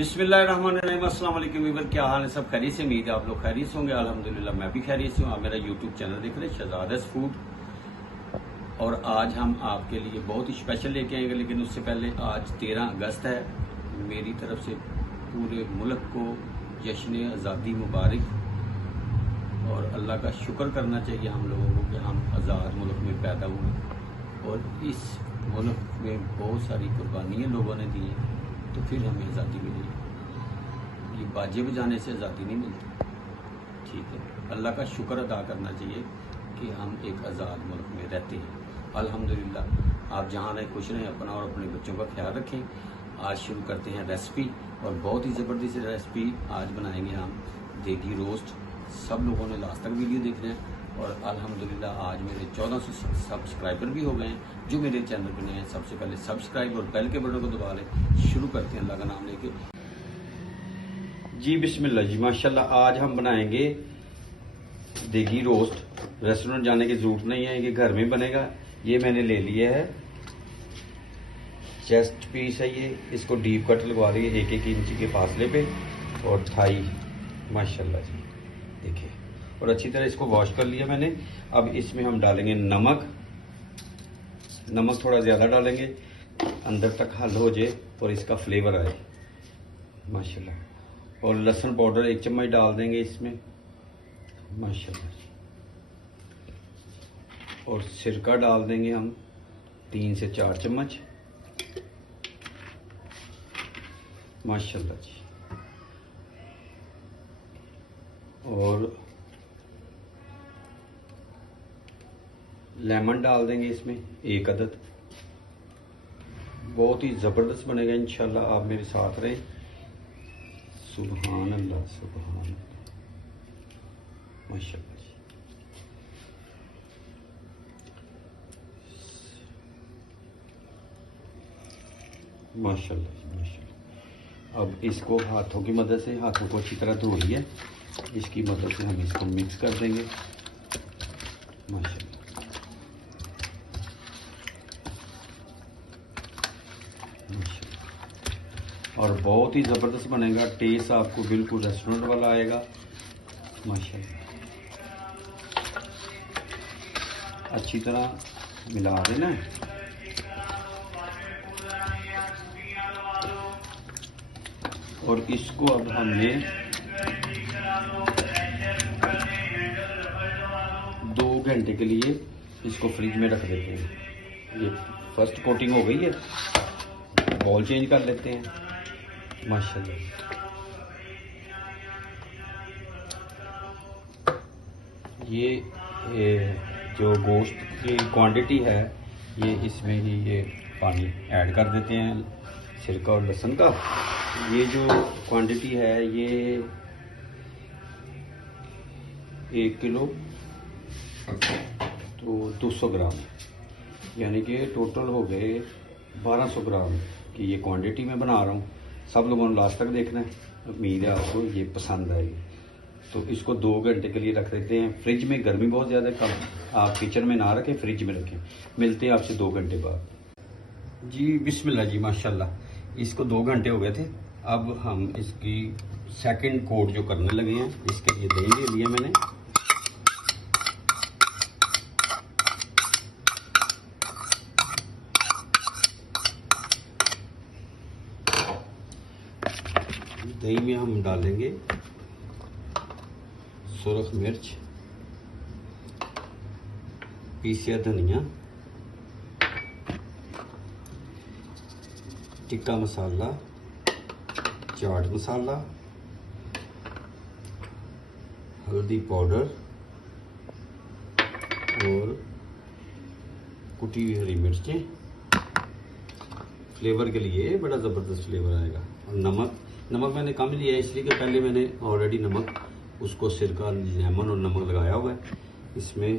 बिस्मिल्लाहिर्रहमानिर्रहीम। अस्सलाम वालेकुम वीवर, क्या हाल है? सब खैरियत से? उम्मीद है आप लोग खैरियत से होंगे। अल्हम्दुलिल्लाह मैं भी खैरियत से हूँ। आप मेरा यूट्यूब चैनल देख रहे हैं शहजादास फूड, और आज हम आपके लिए बहुत ही स्पेशल लेके आएंगे। लेकिन उससे पहले आज 13 अगस्त है। मेरी तरफ से पूरे मुल्क को जश्न आज़ादी मुबारक, और अल्लाह का शुक्र करना चाहिए हम लोगों को कि हम आज़ाद मुल्क में पैदा हुए, और इस मुल्क में बहुत सारी कुर्बानियाँ लोगों ने दी हैं, तो फिर हमें आज़ादी मिली। ये बाजे बजाने से आज़ादी नहीं मिलती, ठीक है। अल्लाह का शुक्र अदा करना चाहिए कि हम एक आज़ाद मुल्क में रहते हैं। अल्हम्दुलिल्लाह। आप जहाँ रहें खुश रहें, अपना और अपने बच्चों का ख्याल रखें। आज शुरू करते हैं रेसिपी, और बहुत ही ज़बरदस्त रेसिपी आज बनाएंगे हम, देगी रोस्ट। सब लोगों ने लास्ट तक वीडियो देखना है, और अल्हम्दुलिल्लाह आज मेरे 1400 सब्सक्राइबर भी हो गए हैं जो मेरे चैनल पर नए हैं। सबसे पहले सब्सक्राइब और बेल के बटन को दबा लें। शुरू करते हैं अल्लाह का नाम लेके। जी बिस्मिल्लाह जी, माशाल्लाह। आज हम बनाएंगे देगी रोस्ट। रेस्टोरेंट जाने की जरूरत नहीं है, ये घर में बनेगा। ये मैंने ले लिया है, चेस्ट पीस है ये। इसको डीप कट लगवा रही है 1-1 इंच के फासले पे, और थाई माशाल्लाह जी देखिए। और अच्छी तरह इसको वॉश कर लिया मैंने। अब इसमें हम डालेंगे नमक। नमक थोड़ा ज़्यादा डालेंगे, अंदर तक हल हो जाए और इसका फ्लेवर आए माशाल्लाह। और लहसुन पाउडर 1 चम्मच डाल देंगे इसमें माशाल्लाह। और सिरका डाल देंगे हम 3 से 4 चम्मच माशाल्लाह जी। और लेमन डाल देंगे इसमें 1 अदद। बहुत ही ज़बरदस्त बनेगा इंशाल्लाह, आप मेरे साथ रहें। सुभान अल्लाह, सुभान अल्लाह माशाल्लाह जी। माशाल्लाह जी माशाल्लाह। अब इसको हाथों की मदद से, हाथों को अच्छी तरह धो लिया, इसकी मदद से हम इसको मिक्स कर देंगे माशाल्लाह। और बहुत ही ज़बरदस्त बनेगा, टेस्ट आपको बिल्कुल रेस्टोरेंट वाला आएगा माशाल्लाह। अच्छी तरह मिला देना है। और इसको अब हमने 2 घंटे के लिए इसको फ्रिज में रख देते हैं। ये फर्स्ट कोटिंग हो गई है, बॉल चेंज कर लेते हैं माशाल्लाह। ये जो गोश्त की क्वांटिटी है, ये इसमें ही ये पानी ऐड कर देते हैं, सिरका और लहसुन का। ये जो क्वांटिटी है ये 1 किलो तो 200 ग्राम, यानी कि टोटल हो गए 1200 ग्राम की ये क्वांटिटी मैं बना रहा हूँ। सब लोगों ने लास्ट तक देखना है, उम्मीद है आपको ये पसंद आएगी। तो इसको 2 घंटे के लिए रख देते हैं फ्रिज में। गर्मी बहुत ज़्यादा कम, आप किचन में ना रखें, फ्रिज में रखें। मिलते हैं आपसे 2 घंटे बाद। जी बिस्मिल्लाह जी माशाल्लाह। इसको 2 घंटे हो गए थे। अब हम इसकी सेकंड कोट जो करने लगे हैं, इसके लिए दही ले लिया मैंने। दही में हम डालेंगे सुरख मिर्च, पीसिया धनिया, टिक्का मसाला, चाट मसाला, हल्दी पाउडर, और कुटी हुई हरी मिर्चें। फ्लेवर के लिए बड़ा ज़बरदस्त फ्लेवर आएगा। और नमक मैंने कम लिया है, इसलिए कि पहले मैंने ऑलरेडी नमक, उसको सिरका, लेमन और नमक लगाया हुआ है। इसमें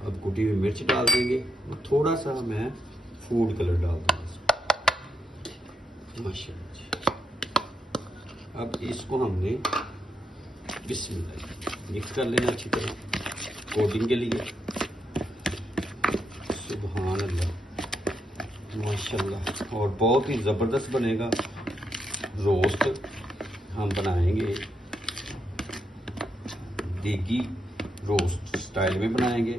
अब कुटी हुई मिर्च डाल देंगे, और थोड़ा सा मैं फूड कलर डाल दूँगा माशाल्लाह जी। अब इसको हमने बिस्मिल्लाह मिक्स कर लेना अच्छी तरह कोटिंग के लिए। सुभान अल्लाह माशाल्लाह। और बहुत ही ज़बरदस्त बनेगा, रोस्ट हम बनाएंगे, देगी रोस्ट स्टाइल में बनाएंगे,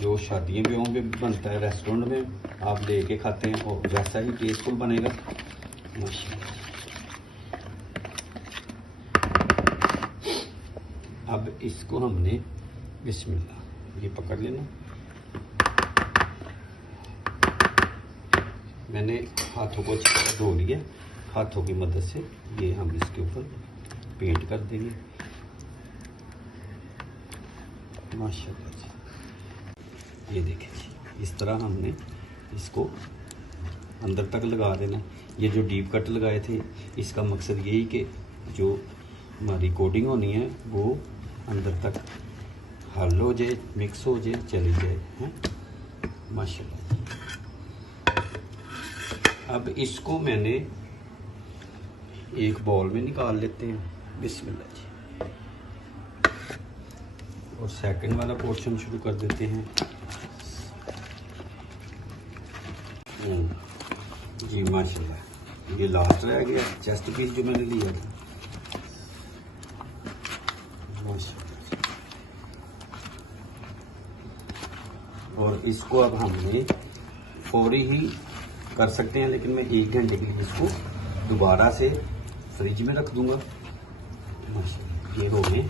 जो शादियों ब्याहों में बनता है, रेस्टोरेंट में आप लेके खाते हैं, और वैसा ही टेस्टफुल बनेगा माशाल्लाह। अब इसको हमने बिस्मिल्लाह, ये पकड़ लेना। मैंने हाथों को अच्छी तरह धो लिया, हाथों की मदद से ये हम इसके ऊपर पेंट कर देंगे माशाल्लाह जी। ये देखें जी, इस तरह हमने इसको अंदर तक लगा देना। ये जो डीप कट लगाए थे, इसका मकसद यही कि जो हमारी कोटिंग होनी है वो अंदर तक हल हो जाए, मिक्स हो जाए, चली जाए, हैं माशाल्लाह। अब इसको मैंने एक बॉल में निकाल लेते हैं बिस्मिल्लाह जी, और सेकंड वाला पोर्शन शुरू कर देते हैं जी माशाल्लाह। ये लास्ट रह गया चेस्ट पीस जो मैंने लिया था माशाल्लाह। और इसको अब हमने फौरी ही कर सकते हैं, लेकिन मैं 1 घंटे के लिए इसको दोबारा से फ्रिज में रख दूंगा माशाल्लाह। ये हो गए,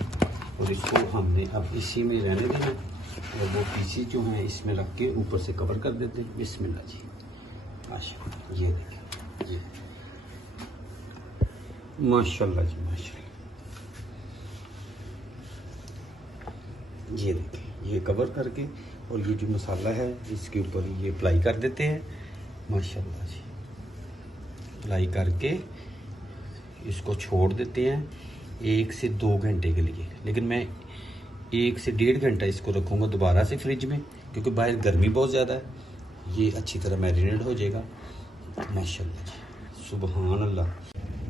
और इसको हमने अब इसी में रहने देना, और वो पीसी जो है इसमें रख के ऊपर से कवर कर देते हैं बिस्मिल्लाह जी माशाल्लाह। ये देखें ये माशाल्लाह जी माशाल्लाह। ये देखें, ये कवर करके, और ये जो मसाला है इसके ऊपर ये अप्लाई कर देते हैं माशाल्लाह जी। अप्लाई करके इसको छोड़ देते हैं 1 से 2 घंटे के लिए, लेकिन मैं 1 से 1.5 घंटा इसको रखूँगा दोबारा से फ्रिज में, क्योंकि बाहर गर्मी बहुत ज़्यादा है। ये अच्छी तरह मैरिनेट हो जाएगा माशाल्लाह जी। सुबहान अल्लाह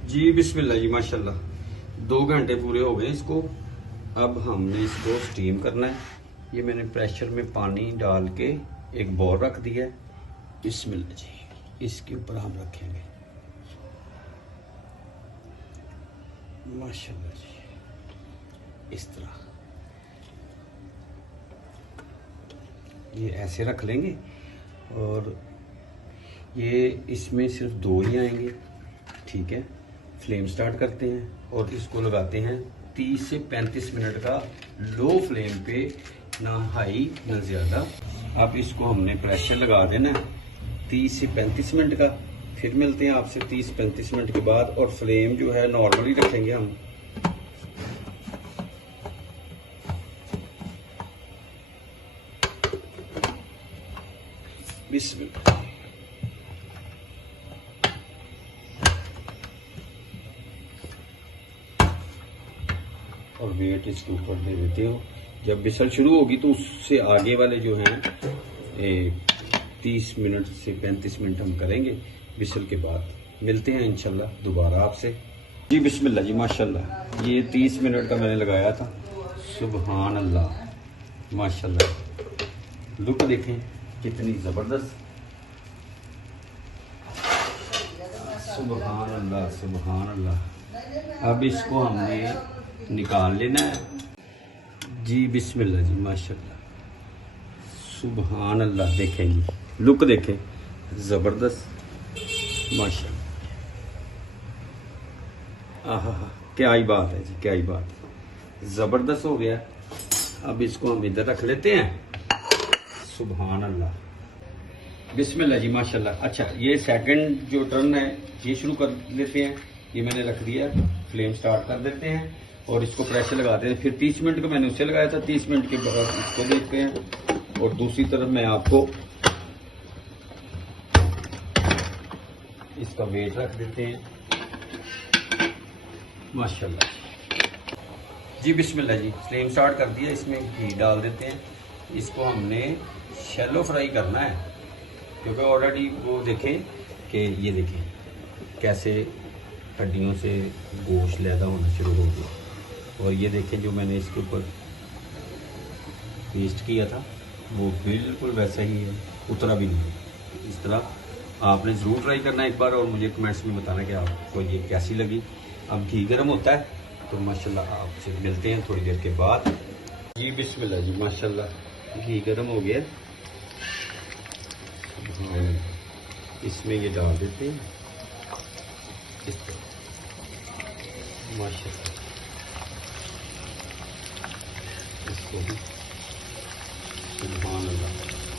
जी, बिस्मिल्लाह जी माशाल्लाह। 2 घंटे पूरे हो गए इसको। अब हमने इसको स्टीम करना है। ये मैंने प्रेशर में पानी डाल के एक बॉल रख दिया है बिस्मिल्लाह जी। इसके ऊपर हम रखेंगे माशाल्लाह जी, इस तरह ये ऐसे रख लेंगे, और ये इसमें सिर्फ 2 ही आएंगे, ठीक है। फ्लेम स्टार्ट करते हैं और इसको लगाते हैं 30 से 35 मिनट का लो फ्लेम पे, ना हाई ना ज़्यादा। अब इसको हमने प्रेशर लगा देना 30 से 35 मिनट का। फिर मिलते हैं आपसे 30-35 मिनट के बाद, और फ्लेम जो है नॉर्मली रखेंगे हम। बिस्मिल्लाह। और वेट इसके ऊपर दे देते हो। जब बिसल शुरू होगी तो उससे आगे वाले जो हैं 30 मिनट से 35 मिनट हम करेंगे बिसल के बाद। मिलते हैं इंशाल्लाह दोबारा आपसे जी। बिस्मिल्लाह जी माशाल्लाह। ये 30 मिनट का मैंने लगाया था। सुबहान अल्लाह माशाल्लाह। लुक देखें कितनी ज़बरदस्त। सुबहान अल्लाह सुबहान अल्लाह। अब इसको हमने निकाल लेना है जी। बिस्मिल्लाह जी माशाल्लाह। सुबहान अल्लाह। देखें जी, लुक देखें ज़बरदस्त माशाल्लाह। आहा, क्या ही बात है जी, क्या ही बात है, ज़बरदस्त हो गया। अब इसको हम इधर रख लेते हैं। सुबहान अल्लाह। बिस्मिल्लाह जी माशाल्लाह। अच्छा, ये सेकंड जो टर्न है ये शुरू कर लेते हैं। ये मैंने रख दिया, फ्लेम स्टार्ट कर देते हैं और इसको प्रेशर लगाते हैं। फिर 30 मिनट का मैंने उससे लगाया था। 30 मिनट के बाद इसको देखते हैं, और दूसरी तरफ मैं आपको इसका वेट रख देते हैं माशाल्लाह जी। बिस्मिल्लाह जी। फ्लेम स्टार्ट कर दिया, इसमें घी डाल देते हैं। इसको हमने शैलो फ्राई करना है, क्योंकि ऑलरेडी वो देखें कि ये देखें कैसे हड्डियों से गोश्त लैदा होना शुरू हो गया। और ये देखें जो मैंने इसके ऊपर पेस्ट किया था वो बिल्कुल वैसा ही है, उतरा भी नहीं। इस तरह आपने ज़रूर ट्राई करना एक बार और मुझे कमेंट्स में बताना कि आपको ये कैसी लगी। अब घी गर्म होता है तो माशाल्लाह आपसे मिलते हैं थोड़ी देर के बाद। जी बिस्मिल्लाह जी, माशाल्लाह घी गर्म हो गया। इसमें ये डाल देते हैं इस तरह, माशाल्लाह इसको भी सुभान अल्लाह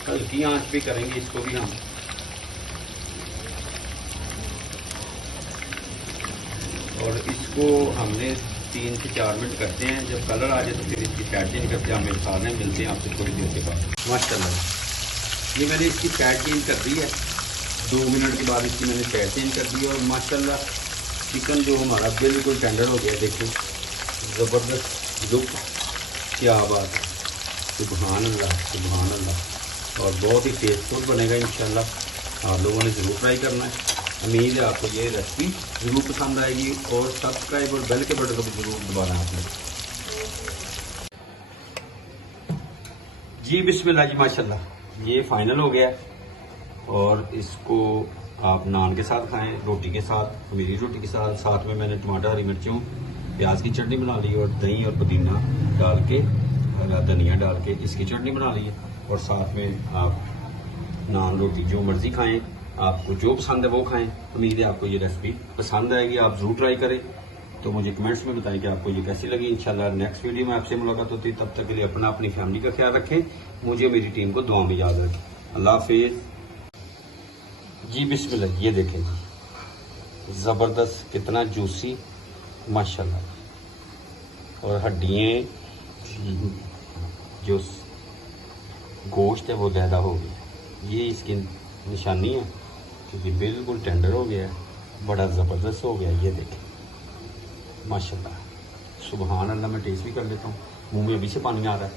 हल्की आंच पे करेंगे इसको भी हम। और इसको हमने 3 से 4 मिनट करते हैं। जब कलर आ जाए तो फिर इसकी फैट चेंज करते हैं। हमें खाने मिलते हैं आपसे थोड़ी देर के बाद। माशाल्लाह ये मैंने इसकी फैट चेंज कर दी है। 2 मिनट के बाद इसकी मैंने फैट चेंज कर दी है। और माशाल्लाह चिकन जो हमारा बिल्कुल टेंडर हो गया, देखो ज़बरदस्त लुक, क्या बात है, सुभान अल्लाह सुभान अल्लाह। और बहुत ही टेस्टफुल बनेगा इंशाल्लाह। आप लोगों ने ज़रूर ट्राई करना है। उम्मीद है आपको ये रेसिपी ज़रूर पसंद आएगी। और सब्सक्राइब और बेल के बटन को भी ज़रूर दबाना आपने। जी बिस्मिल्लाह जी, माशाल्लाह ये फाइनल हो गया। और इसको आप नान के साथ खाएं, रोटी के साथ, मेरी रोटी के साथ। साथ में मैंने टमाटर, हरी मिर्चों, प्याज की चटनी बना ली और दही और पुदीना डाल के, धनिया डाल के इसकी चटनी बना ली है। और साथ में आप नान रोटी जो मर्जी खाएं, आपको जो पसंद है वो खाएं। उम्मीद है आपको ये रेसिपी पसंद आएगी। आप ज़रूर ट्राई करें। तो मुझे कमेंट्स में बताएं कि आपको ये कैसी लगी। इंशाल्लाह नेक्स्ट वीडियो में आपसे मुलाकात होती है। तब तक के लिए अपना, अपनी फैमिली का ख्याल रखें। मुझे, मेरी टीम को दुआ में याद रखें। अल्लाह हाफिज़। जी बिस्मिल्लाह, ये देखें जी, ज़बरदस्त, कितना जूसी माशाल्लाह। और हड्डियाँ, जो गोश्त है वो ज़्यादा हो गया। ये इसकी निशानी है क्योंकि बिल्कुल टेंडर हो गया है, बड़ा ज़बरदस्त हो गया। ये देखें माशाल्लाह सुभान अल्लाह। मैं टेस्ट भी कर लेता हूँ, मुंह में अभी से पानी आ रहा है।